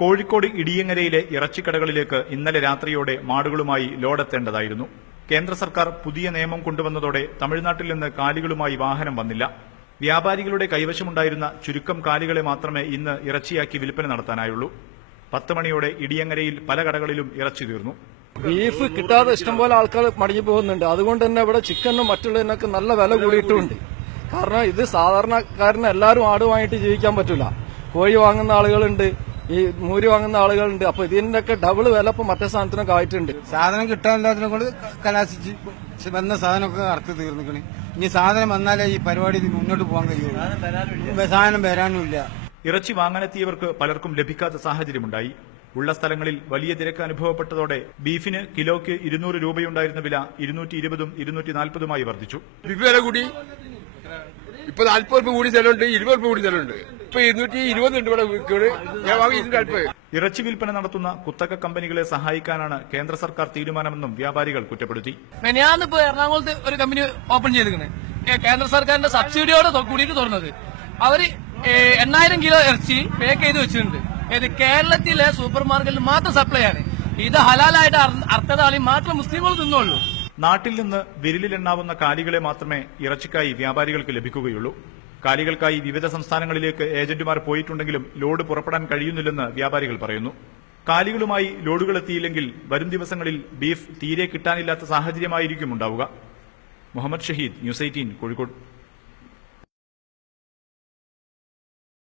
കോഴിക്കോട് ഇടിയങ്ങരയിലെ ഇറച്ചിക്കടകളിലേക്ക് ഇന്നലെ രാത്രിയോടെ മാടുകളുമായി ലോഡെത്തേണ്ടതായിരുന്നു. കേന്ദ്ര സർക്കാർ പുതിയ നിയമം കൊണ്ടുവന്നതോടെ തമിഴ്നാട്ടിൽ നിന്ന് കാലികളുമായി വാഹനം വന്നില്ല. വ്യാപാരികളുടെ കൈവശമുണ്ടായിരുന്ന ചുരുക്കം കാലികളെ മാത്രമേ ഇന്ന് ഇറച്ചിയാക്കി വിൽപ്പന നടത്താനായുള്ളൂ. 10 മണിയോടെ ഇടിയങ്ങരയിൽ പല കടകളിലും ഇറച്ചി തീർന്നു. ബീഫ് കിട്ടാതെ ഇഷ്ടംപോലെ ആൾക്കാർ മടങ്ങി പോകുന്നുണ്ട്. അതുകൊണ്ട് തന്നെ ഇവിടെ ചിക്കനും മറ്റുള്ളതിനൊക്കെ നല്ല വില കൂടിയിട്ടുണ്ട്. കാരണം ഇത് സാധാരണക്കാരന് എല്ലാവരും ആട് വാങ്ങിയിട്ട് ജീവിക്കാൻ പറ്റില്ല. കോഴി വാങ്ങുന്ന ആളുകളുണ്ട്, ഈ മൂരി വാങ്ങുന്ന ആളുകളുണ്ട്. അപ്പൊ ഇതിന്റെയൊക്കെ ഡബിൾ വില ഇപ്പൊ മറ്റേ സാധനത്തിനൊക്കെ ആയിട്ടുണ്ട്. സാധനം കിട്ടാനില്ലാത്തതിനെ കൊണ്ട് കലാശിച്ച് വന്ന സാധനമൊക്കെ അറുത്ത് തീർന്നിക്കണേ. ഇനി സാധനം വന്നാലേ ഈ പരിപാടി മുന്നോട്ട് പോകാൻ കഴിയുള്ളൂ. സാധനം വരാനുമില്ല. ഇറച്ചി വാങ്ങാനെത്തിയവർക്ക് പലർക്കും ലഭിക്കാത്ത സാഹചര്യമുണ്ടായി. ഉള്ള സ്ഥലങ്ങളിൽ വലിയ തിരക്ക് അനുഭവപ്പെട്ടതോടെ ബീഫിന് കിലോയ്ക്ക് 200 രൂപയുണ്ടായിരുന്ന വില 220ഉം 240ഉമായി വർദ്ധിച്ചു. ബീഫ് വില കൂടി. ഇപ്പൊ 40 രൂപ കൂടി സ്ഥലമുണ്ട്, 20 രൂപ കൂടി സ്ഥലമുണ്ട്. ഇപ്പൊ 220 ഉണ്ട് ഇവിടെ. ഞാൻ വാങ്ങി 240. ഇറച്ചി വിൽപ്പന നടത്തുന്ന കുത്തക കമ്പനികളെ സഹായിക്കാനാണ് കേന്ദ്ര സർക്കാർ തീരുമാനമെന്നും വ്യാപാരികൾ കുറ്റപ്പെടുത്തി. മെനിയാന്നിപ്പോ എറണാകുളത്ത് ഒരു കമ്പനി ഓപ്പൺ ചെയ്തിരിക്കുന്നത് കേന്ദ്ര സർക്കാരിന്റെ സബ്സിഡിയോടെ കൂടിയിട്ട് തുറന്നത്. അവര് 8000 കിലോ ഇറച്ചി പാക്ക് ചെയ്ത് വെച്ചിട്ടുണ്ട്. ഇത് കേരളത്തിലെ സൂപ്പർ മാർക്കറ്റിൽ മാത്രം സപ്ലൈ ആണ്. ഇത് ഹലാലായിട്ട് അർത്ഥതാളി മാത്രം മുസ്ലിങ്ങൾ തിന്നുള്ളൂ. നാട്ടിൽ നിന്ന് വിരലിലെണ്ണാവുന്ന കാലികളെ മാത്രമേ ഇറച്ചിക്കായി വ്യാപാരികൾക്ക് ലഭിക്കുകയുള്ളൂ. കാലികൾക്കായി വിവിധ സംസ്ഥാനങ്ങളിലേക്ക് ഏജന്റുമാർ പോയിട്ടുണ്ടെങ്കിലും ലോഡ് പുറപ്പെടാൻ കഴിയുന്നില്ലെന്ന് വ്യാപാരികൾ പറയുന്നു. കാലികളുമായി ലോഡുകൾ എത്തിയില്ലെങ്കിൽ വരും ദിവസങ്ങളിൽ ബീഫ് തീരെ കിട്ടാനില്ലാത്ത സാഹചര്യമായിരിക്കും ഉണ്ടാവുക. മുഹമ്മദ് ഷഹീദ്, ന്യൂസ് 18, കോഴിക്കോട്.